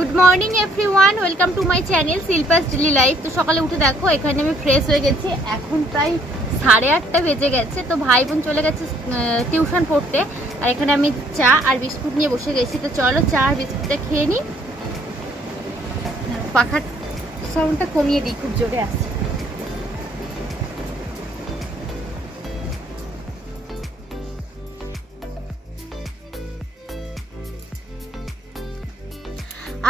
Good morning everyone, welcome to my channel Shilpa's daily life. তো সকালে উঠে দেখো এখানে আমি ফ্রেশ হয়ে গেছি। এখন প্রায় 8:30 বেজে গেছে। তো ভাই বোন চলে গেছে টিউশন পড়তে, আর এখানে আমি চা আর বিস্কুট নিয়ে বসে গেছি। তো চলো চা আর বিস্কুটটা খেয়ে নিই। পাখার সাউন্ডটা কমিয়ে দিই, খুব জোরে আসছে।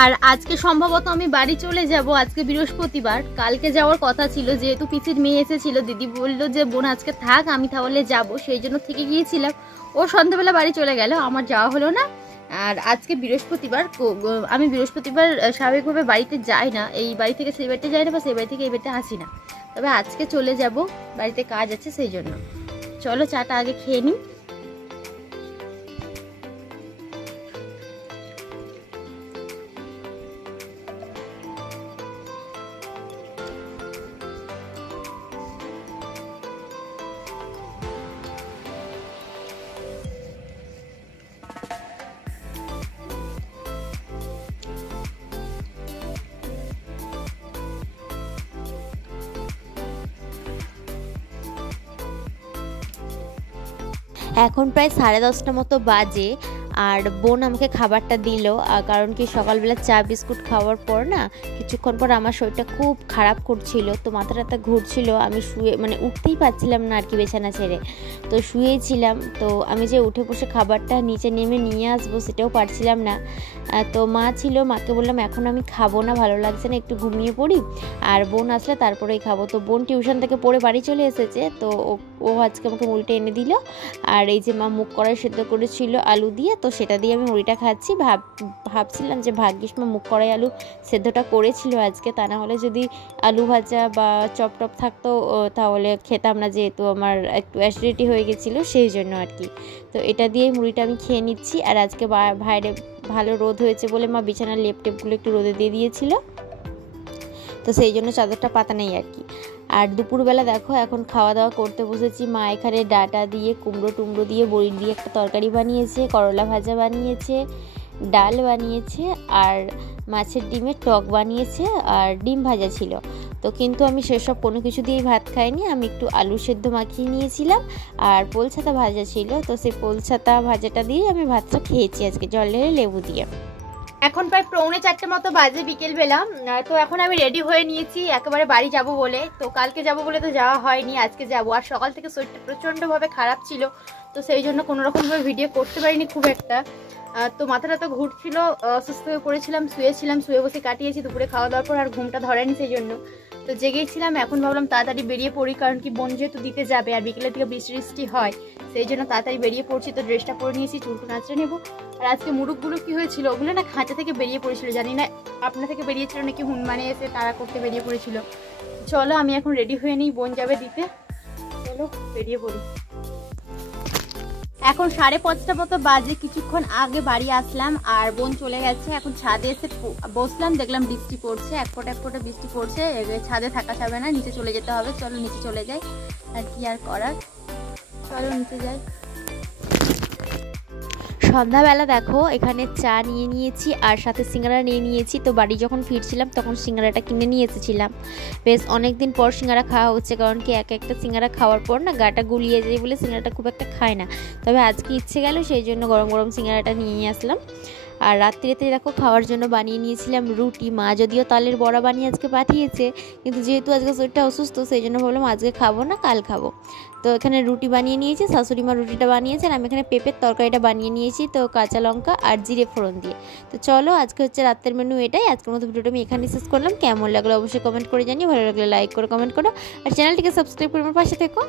আর আজকে সম্ভবত আমি বাড়ি চলে যাব। আজকে বৃহস্পতিবার, কালকে যাওয়ার কথা ছিল, যেহেতু পিসির মেয়ে এসেছিল। দিদি বললো যে বোন আজকে থাক, আমি তাহলে যাব, সেই জন্য থেকে গিয়েছিলাম। ও সন্ধ্যাবেলা বাড়ি চলে গেল, আমার যাওয়া হলো না। আর আজকে বৃহস্পতিবার, আমি বৃহস্পতিবার স্বাভাবিকভাবে বাড়িতে যাই না, এই বাড়ি থেকে সেই বাড়িতে যাই না, বা সেই বাড়ি থেকে এই বাড়িতে আসি না। তবে আজকে চলে যাব, বাড়িতে কাজ আছে সেই জন্য। চলো চাটা আগে খেয়ে নিই। এখন প্রায় 10:30 মতো বাজে, আর বোন আমাকে খাবারটা দিল। কারণ কি সকালবেলা চা বিস্কুট খাওয়ার পর না কিছুক্ষণ পর আমার শরীরটা খুব খারাপ করছিল, তো মাথা টাথা ঘুরছিল। আমি শুয়ে উঠতেই পারছিলাম না আর কি, বিছানা ছেড়ে তো শুয়েই ছিলাম। তো আমি যে উঠে বসে খাবারটা নিচে নেমে নিয়ে আসবো সেটাও পারছিলাম না। তো মা ছিল, মাকে বললাম এখন আমি খাবো না, ভালো লাগছে না, একটু ঘুমিয়ে পড়ি, আর বোন আসলে তারপরেই খাবো। তো বোন টিউশন থেকে পড়ে বাড়ি চলে এসেছে, তো ও আজকে আমাকে মুড়িটা এনে দিল। আর এই যে মা মুগ কড়াই সেদ্ধ করেছিল আলু দিয়ে, তো সেটা দিয়ে আমি মুড়িটা খাচ্ছি। ভাবছিলাম যে ভাগ্যিস মা মুগ কড়াই আলু সেদ্ধটা করেছিল আজকে, তা না হলে যদি আলু ভাজা বা চপ টপ থাকতো তাহলে খেতাম না, যেহেতু আমার একটু অ্যাসিডিটি হয়ে গেছিলো সেই জন্য আর কি। তো এটা দিয়েই মুড়িটা আমি খেয়ে নিচ্ছি। আর আজকে বাইরে ভালো রোদ হয়েছে বলে মা বিছানার লেপ টেপগুলো একটু রোদে দিয়ে দিয়েছিল, তো সেই জন্য চাদরটা পাতা নেই আর কি। আর দুপুরবেলা দেখো এখন খাওয়া দাওয়া করতে বসেছি। মা এখানে ডাঁটা দিয়ে কুমড়ো টুমড়ো দিয়ে বড়ি দিয়ে একটা তরকারি বানিয়েছে, করলা ভাজা বানিয়েছে, ডাল বানিয়েছে, আর মাছের ডিমের টক বানিয়েছে, আর ডিম ভাজা ছিল। তো কিন্তু আমি সেসব কোনো কিছু দিয়েই ভাত খাইনি, আমি একটু আলু সেদ্ধ মাখিয়ে নিয়েছিলাম, আর পোলছাতা ভাজা ছিল, তো সেই পোলছাতা ভাজাটা দিয়ে আমি ভাতটা খেয়েছি আজকে জল ঢেলে লেবু দিয়ে। এখন প্রায় 3:45 মতো বাজে বিকেলবেলা। তো এখন আমি রেডি হয়ে নিয়েছি একেবারে বাড়ি যাব বলে। তো কালকে যাব বলে তো যাওয়া হয়নি, আজকে যাব। আর সকাল থেকে শরীরটা প্রচণ্ডভাবে খারাপ ছিল, তো সেই জন্য কোনোরকমভাবে ভিডিও করতে পারিনি খুব একটা। তো মাথাটা তো ঘুরছিল, অসুস্থ হয়ে পড়েছিলাম, শুয়ে বসে কাটিয়েছি দুপুরে খাওয়া দাওয়ার পর, আর ঘুমটা ধরেনি সেই জন্য। তো জেগেছিলাম, এখন ভাবলাম তাড়াতাড়ি বেরিয়ে পড়ি, কারণ কি বোন যেহেতু দিতে যাবে আর বিকেলের দিকে বৃষ্টি হয়, সেই জন্য তাড়াতাড়ি বেরিয়ে পড়ছি। তো ড্রেসটা পরে নিয়েছি, চুলটু নাচড়ে নেবো। আর আজকে মুরুখগুলো কি হয়েছিল, ওগুলো না খাঁচা থেকে বেরিয়ে পড়েছিল, জানি না আপনা থেকে বেরিয়েছিল নাকি হুনমানে এসে তাড়া করতে বেরিয়ে পড়েছিল। চলো আমি এখন রেডি হয়ে নিই, বোন যাবে দিতে, চলো বেরিয়ে পড়ি। এখন 5:30 মতো বাজে, কিছুক্ষণ আগে বাড়ি আসলাম, আর বোন চলে গেছে। এখন ছাদে এসে বসলাম, দেখলাম বৃষ্টি পড়ছে, এক ফোঁটা বৃষ্টি পড়ছে। ছাদে থাকা যাবে না, নিচে চলে যেতে হবে। চলো নিচে চলে যাই, আর কি আর করার, চলো নিচে যাই। সন্ধ্যাবেলা দেখো এখানে চা নিয়ে নিয়েছি, আর সাথে সিঙ্গারা নিয়ে নিয়েছি। তো বাড়ি যখন ফিরছিলাম তখন সিঙ্গারাটা কিনে নিয়ে এসেছিলাম। বেশ অনেকদিন পর সিঙ্গারা খাওয়া হচ্ছে, কারণ কি একটা সিঙ্গারা খাওয়ার পর না গাটা গুলিয়ে যায় বলে সিঙ্গারাটা খুব একটা খায় না। তবে আজকে ইচ্ছে গেল, সেই জন্য গরম গরম সিঙ্গারাটা নিয়ে আসলাম। আর রাত্রিতে দেখো খাওয়ার জন্য বানিয়ে নিয়েছিলাম রুটি। মা যদিও তালের বড়া বানিয়ে আজকে পাঠিয়েছে, কিন্তু যেহেতু আজকে শরীরটা অসুস্থ সেই জন্য ভাবলাম আজকে খাবো না, কাল খাবো। তো এখানে রুটি বানিয়ে নিয়েছি, শাশুড়ি মা রুটিটা বানিয়েছেন, আমি এখানে পেঁপের তরকারিটা বানিয়ে নিয়েছি, তো কাঁচা লঙ্কা আর জিরে ফোড়ন দিয়ে। তো চলো আজকে হচ্ছে রাতের মেনু এটাই। আজকের মতো ভিডিওটা আমি এখানে শেষ করলাম। কেমন লাগলো অবশ্যই কমেন্ট করে জানিয়ে, ভালো লাগলে লাইক করে কমেন্ট করো, আর চ্যানেলটিকে সাবস্ক্রাইব করে আমার পাশে থেকো।